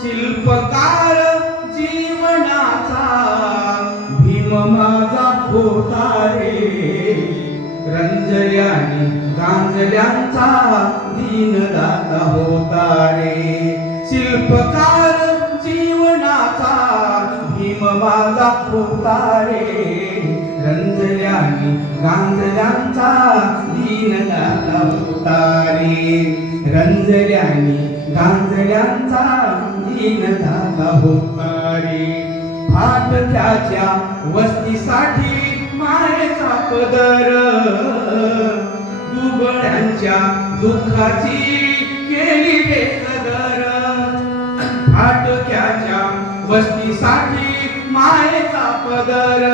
शिल्पकार जीवनाचा भीम माझा होता रे, रंजल्याने गांजल्यांचा दीनदाता होता रे. शिल्पकार जीवनाचा भीम माझा होता रे, रंजल्याने गांजल्यांचा दीनदाता होता रे, रंजल्याने गांजल्यांचा दीनदाता होता रे. फाटक्याच्या वस्तीसाठी मायेचा पदर, दुबळ्यांच्या दुःखाची केली बेकदर. फाटक्याच्या वस्तीसाठी मायेचा पदर,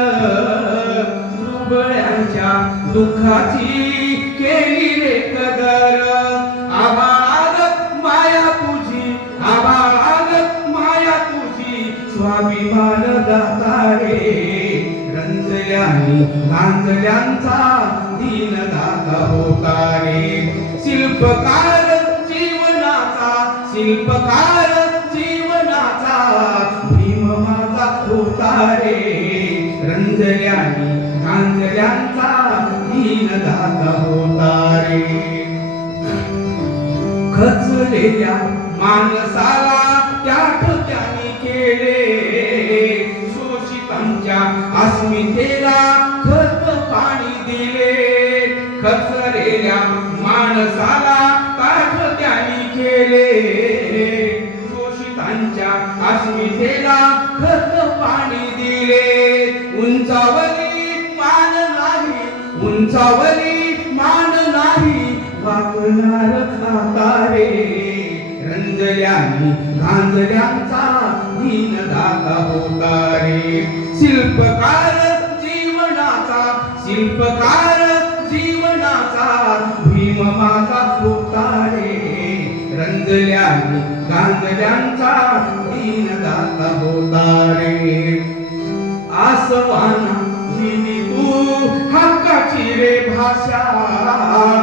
दुबळ्यांच्या दुःखाची केली बेकदर. आबाळागत माया तुझी, आबाळागत माया तुझी, स्वाभिमान दाता रे, रंजल्याने गांजल्यांचा दीनदाता होता रे. शिल्पकार जीवनाचा, शिल्पकार जीवनाचा भीम माझा होता रे, रंजल्याने गांजल्यांचा दीनदाता होता रे. खचलेल्या माणसाला त्या ठिकाणी केले, शोषितांच्या अस्मितेला खत पाणी दिले. खचलेल्या माणसाला काठ त्यांनी केले, शोषितांच्या अस्मितेला खत पाणी दिले. उंचावली मान नाही, उंचावली मान नाही, वाकणार आता रे, रंजल्याने गांजल्यांचा दीनदाता होता रे. शिल्पकार जीवनाचा, शिल्पकार जीवनाचा भीम माझा होता रे, रंजल्याने गांजल्यांचा